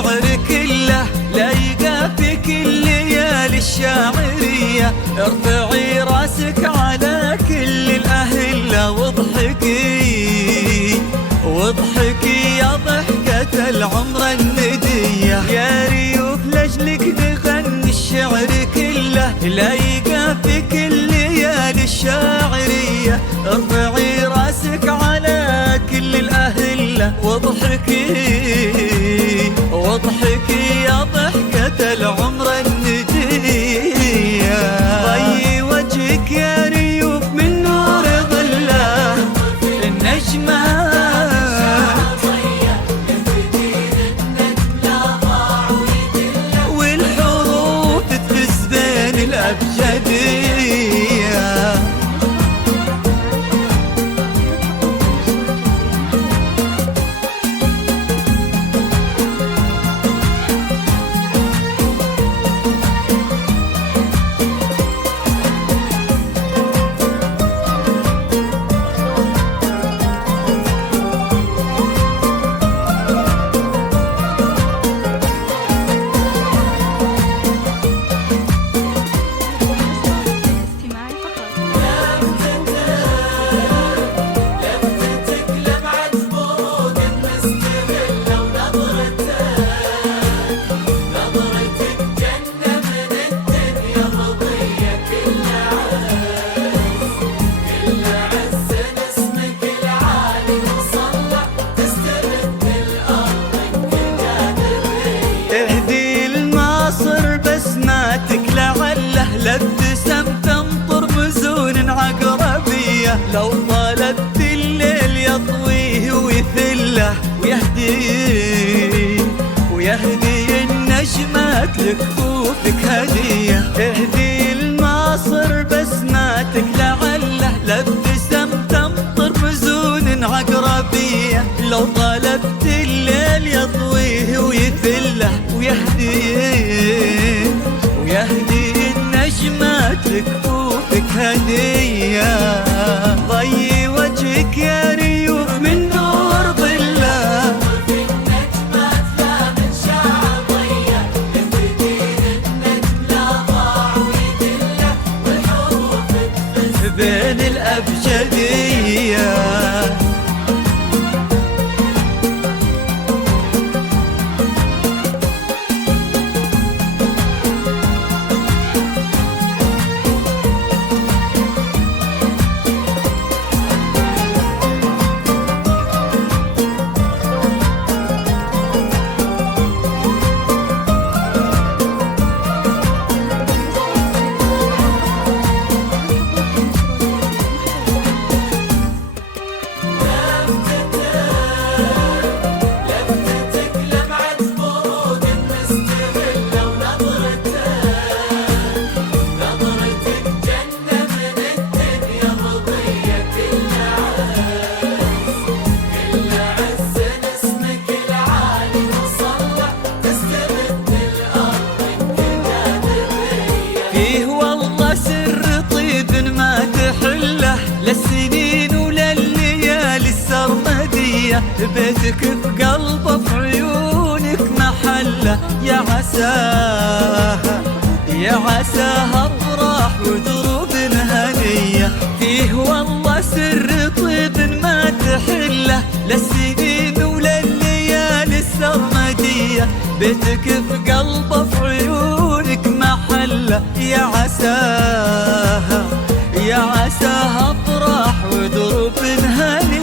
الشعر كله لايقة في كل ليالي الشاعرية. ارفعي راسك على كل الأهلة واضحكي واضحكي يا ضحكة العمر الندية. يا ريوف لأجلك نغني الشعر كله لايقة في كل ليالي الشاعرية. ارفعي راسك على كل الأهلة واضحكي واضحكي يا ضحكة العمر الندية. ضي وجهك يا ريوف من نور ظله النجمة والحروف تفز بين الأبجدية. لابتسم تنطر مزون عقربية. لو طالت الليل يطويه ويثله ويهدي النجمات لكفوفك هدية. اهدي الماصر بسماتك لعله لابتسم تنطر مزون عقربية. لو طالت الليل يطويه ويثله ويهدي النجمات لكفوفك هدية. ضي وجهك يا ريوف من نور ظله النجمات لا من شعر ضيه. الجديد النجم لا ضاع ويدله والحروف تفز بين الأبجدية. للسنين ولليالي السرمدية. بيتك في قلبه في عيونك محله. يا عساها افراح ودروب هنية. فيه والله سر طيب ما تحله. للسنين ولليالي السرمدية. بيتك في قلبه في عيونك محله. يا عساها افراح ودروب هنية.